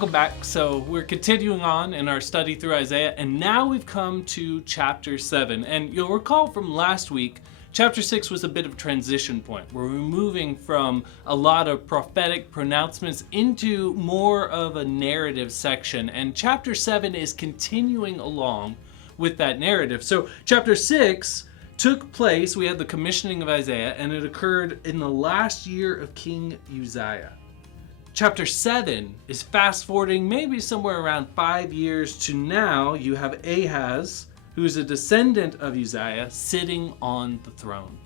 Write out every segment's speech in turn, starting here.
welcome back. So we're continuing on in our study through Isaiah, and now we've come to chapter 7. And you'll recall from last week, chapter 6 was a bit of a transition point where we're moving from a lot of prophetic pronouncements into more of a narrative section. And chapter 7 is continuing along with that narrative. So chapter 6 took place, we had the commissioning of Isaiah, and it occurred in the last year of King Uzziah. Chapter 7 is fast forwarding maybe somewhere around 5 years to now. You have Ahaz, who's a descendant of Uzziah, sitting on the throne.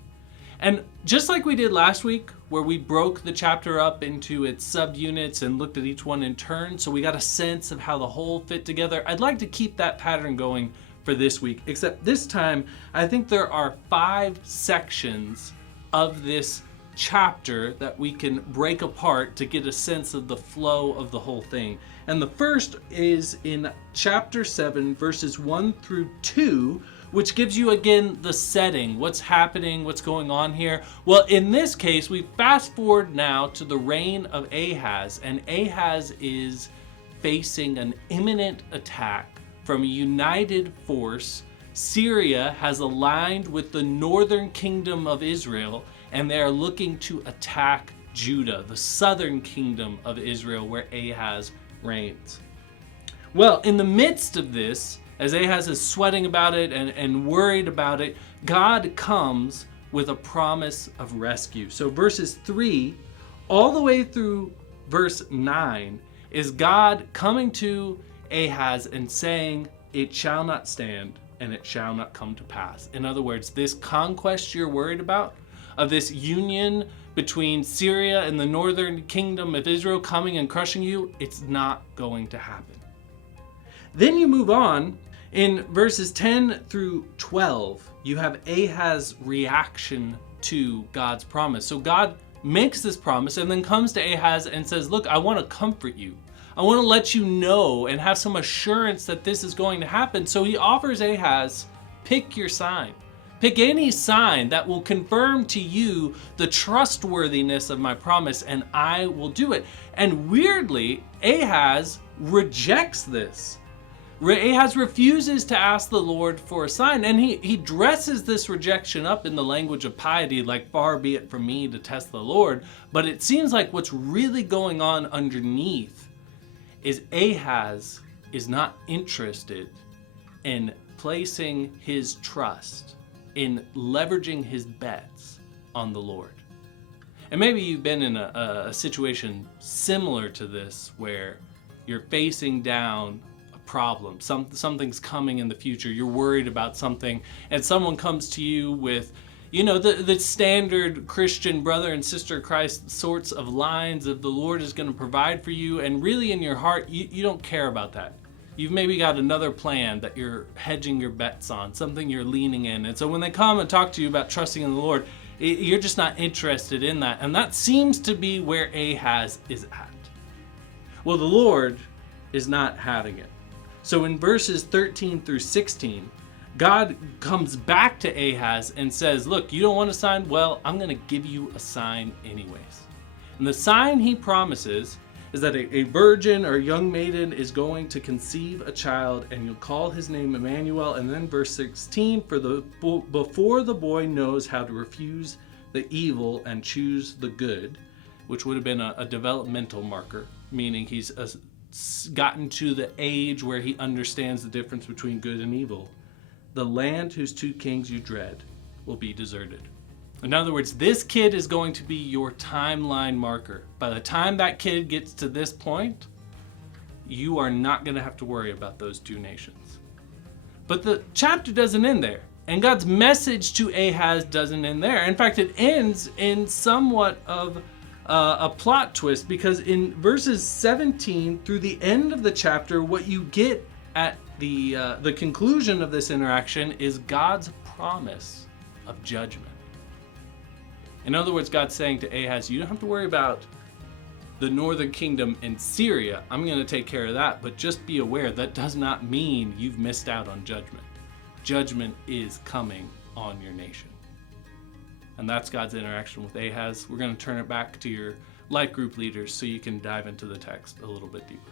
And just like we did last week, where we broke the chapter up into its subunits and looked at each one in turn, so we got a sense of how the whole fit together, I'd like to keep that pattern going for this week, except this time I think there are 5 sections of this chapter that we can break apart to get a sense of the flow of the whole thing. And the first is in chapter 7 verses 1 through 2, which gives you again the setting, what's happening, what's going on here. Well, in this case, we fast forward now to the reign of Ahaz, and Ahaz is facing an imminent attack from a united force. Syria has aligned with the northern kingdom of Israel, and they are looking to attack Judah, the southern kingdom of Israel, where Ahaz reigns. Well, in the midst of this, as Ahaz is sweating about it and worried about it, God comes with a promise of rescue. So verses 3 all the way through verse 9 is God coming to Ahaz and saying, "It shall not stand and it shall not come to pass." In other words, this conquest you're worried about, of this union between Syria and the northern kingdom of Israel coming and crushing you, it's not going to happen. Then you move on. In verses 10 through 12, you have Ahaz's reaction to God's promise. So God makes this promise and then comes to Ahaz and says, "Look, I want to comfort you. I want to let you know and have some assurance that this is going to happen." So he offers Ahaz, pick your sign. Pick any sign that will confirm to you the trustworthiness of my promise, and I will do it. And weirdly, Ahaz rejects this. Ahaz refuses to ask the Lord for a sign, and he dresses this rejection up in the language of piety, like, "Far be it from me to test the Lord." But it seems like what's really going on underneath is Ahaz is not interested in placing his trust, in leveraging his bets on the Lord. And maybe you've been in a situation similar to this where you're facing down a problem. Something's coming in the future. You're worried about something, and someone comes to you with, the standard Christian brother and sister Christ sorts of lines of the Lord is going to provide for you, and really in your heart, you don't care about that. You've maybe got another plan that you're hedging your bets on, something you're leaning in. And so when they come and talk to you about trusting in the Lord, you're just not interested in that. And that seems to be where Ahaz is at. Well, the Lord is not having it. So in verses 13 through 16, God comes back to Ahaz and says, "Look, you don't want a sign? Well, I'm going to give you a sign anyways." And the sign he promises is that a virgin or young maiden is going to conceive a child, and you'll call his name Emmanuel. And then verse 16, before the boy knows how to refuse the evil and choose the good, which would have been a developmental marker, meaning he's gotten to the age where he understands the difference between good and evil, the land whose 2 kings you dread will be deserted. In other words, this kid is going to be your timeline marker. By the time that kid gets to this point, you are not going to have to worry about those 2 nations. But the chapter doesn't end there, and God's message to Ahaz doesn't end there. In fact, it ends in somewhat of a plot twist, because in verses 17 through the end of the chapter, what you get at the conclusion of this interaction is God's promise of judgment. In other words, God's saying to Ahaz, you don't have to worry about the northern kingdom in Syria. I'm going to take care of that, but just be aware that does not mean you've missed out on judgment. Judgment is coming on your nation. And that's God's interaction with Ahaz. We're going to turn it back to your life group leaders so you can dive into the text a little bit deeper.